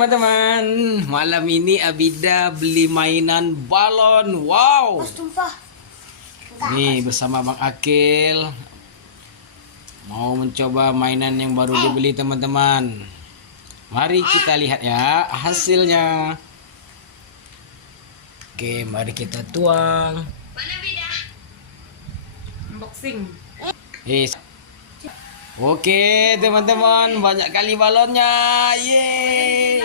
Teman-teman, malam ini Abida beli mainan balon. Wow. Nih bersama Bang Akil mau mencoba mainan yang baru dibeli teman-teman. Mari kita lihat ya hasilnya. Oke, mari kita tuang. Unboxing. Oke teman-teman, banyak kali balonnya. Yeay.